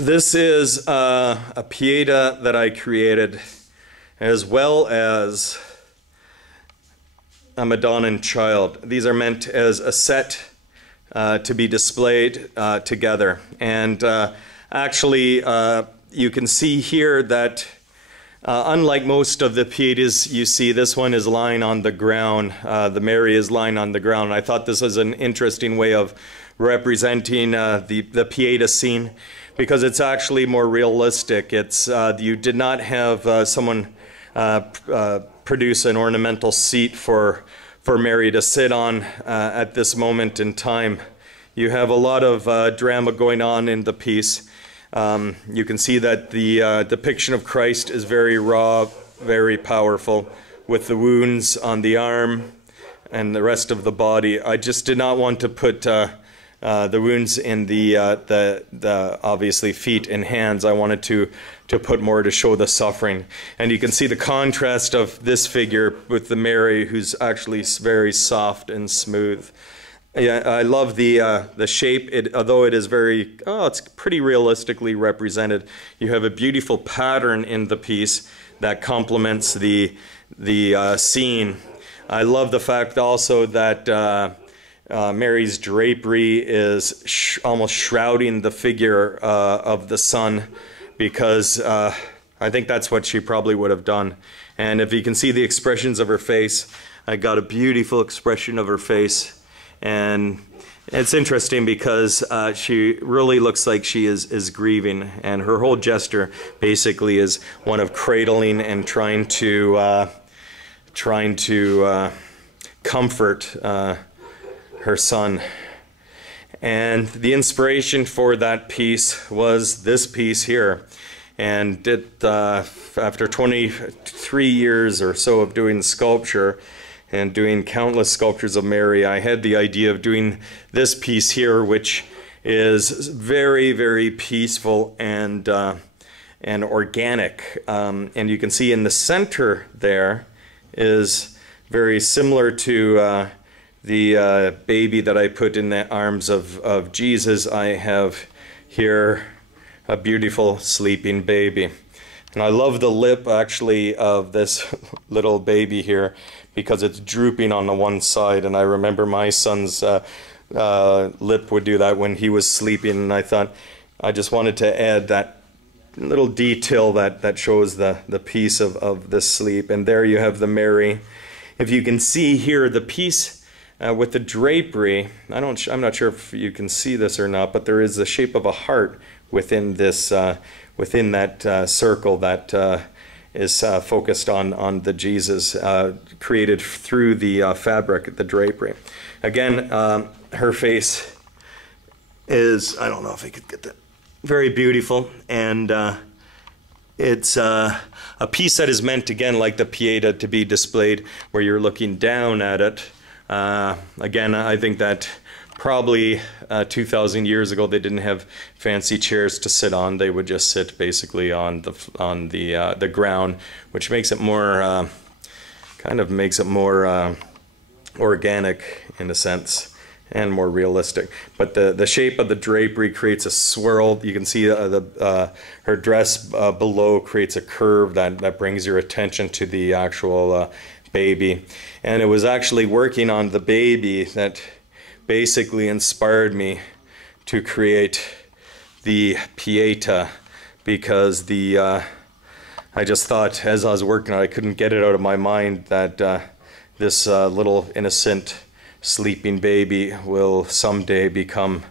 This is a Pieta that I created, as well as a Madonna and Child. These are meant as a set to be displayed together. And actually, you can see here that unlike most of the Pietas you see, this one is lying on the ground. The Mary is lying on the ground. And I thought this was an interesting way of representing the Pieta scene, because it's actually more realistic. It's you did not have someone produce an ornamental seat for Mary to sit on at this moment in time. You have a lot of drama going on in the piece. You can see that the depiction of Christ is very raw, very powerful, with the wounds on the arm and the rest of the body. I just did not want to put the wounds in the obviously feet and hands. I wanted to put more to show the suffering. And you can see the contrast of this figure with the Mary, who's actually very soft and smooth. Yeah, I love the shape. Although it is it's pretty realistically represented. You have a beautiful pattern in the piece that complements the scene. I love the fact also that Mary's drapery is almost shrouding the figure of the Son, because I think that's what she probably would have done. And if you can see the expressions of her face, I got a beautiful expression of her face. And it's interesting because she really looks like she is grieving, and her whole gesture basically is one of cradling and trying to comfort her son. And the inspiration for that piece was this piece here. And after 23 years or so of doing sculpture and doing countless sculptures of Mary, I had the idea of doing this piece here, which is very, very peaceful and organic. And you can see in the center there is very similar to the baby that I put in the arms of Jesus. I have here a beautiful sleeping baby. And I love the lip actually of this little baby here, because it's drooping on the one side. And I remember my son's lip would do that when he was sleeping. And I thought I just wanted to add that little detail that shows the piece of the sleep. And there you have the Mary. If you can see here, the piece with the drapery, I'm not sure if you can see this or not, but there is the shape of a heart within this, within that circle that is focused on the Jesus created through the fabric, the drapery. Again, her face is, I don't know if I could get that, very beautiful, and it's a piece that is meant, again, like the Pieta, to be displayed where you're looking down at it. Again, I think that probably 2,000 years ago they didn't have fancy chairs to sit on. They would just sit basically on the ground, which makes it more kind of makes it more organic in a sense, and more realistic. But the shape of the drapery creates a swirl. You can see her dress below creates a curve that brings your attention to the actual baby. And it was actually working on the baby that basically inspired me to create the Pieta, because I just thought as I was working on it, I couldn't get it out of my mind that this little innocent sleeping baby will someday become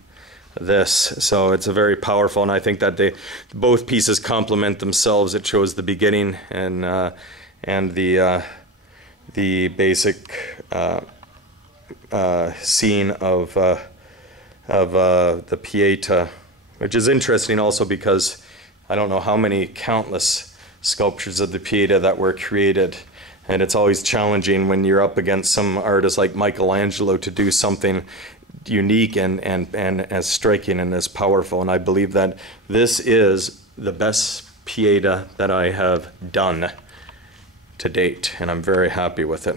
this. So it's a very powerful, and I think that both pieces complement themselves. It shows the beginning and the basic scene of the Pieta, which is interesting also because I don't know how many countless sculptures of the Pieta that were created, and it's always challenging when you're up against some artists like Michelangelo to do something unique and as striking and as powerful. And I believe that this is the best Pieta that I have done to date, and I'm very happy with it.